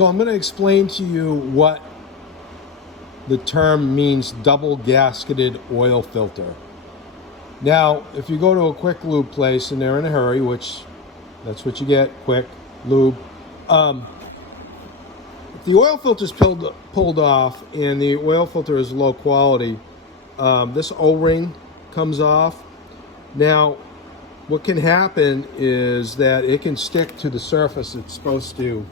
So I'm going to explain to you what the term means, double gasketed oil filter. Now, if you go to a quick lube place and they're in a hurry, which that's what you get, quick lube, if the oil filter is pulled off and the oil filter is low quality, this O-ring comes off. Now, what can happen is that it can stick to the surface it's supposed to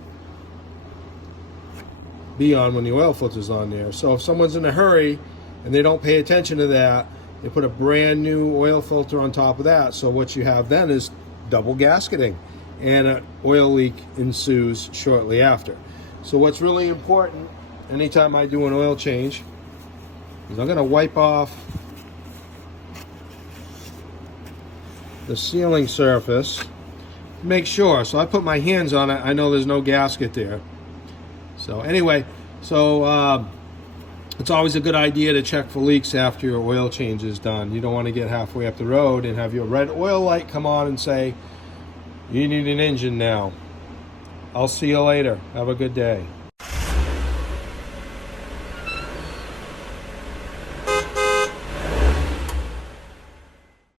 be on when the oil filter is on there. So if someone's in a hurry and they don't pay attention to that, they put a brand new oil filter on top of that. So what you have then is double gasketing, and an oil leak ensues shortly after. So what's really important anytime I do an oil change is I'm going to wipe off the sealing surface, make sure. So I put my hands on it, I know there's no gasket there. So anyway, it's always a good idea to check for leaks after your oil change is done. You don't want to get halfway up the road and have your red oil light come on and say, you need an engine now. I'll see you later. Have a good day.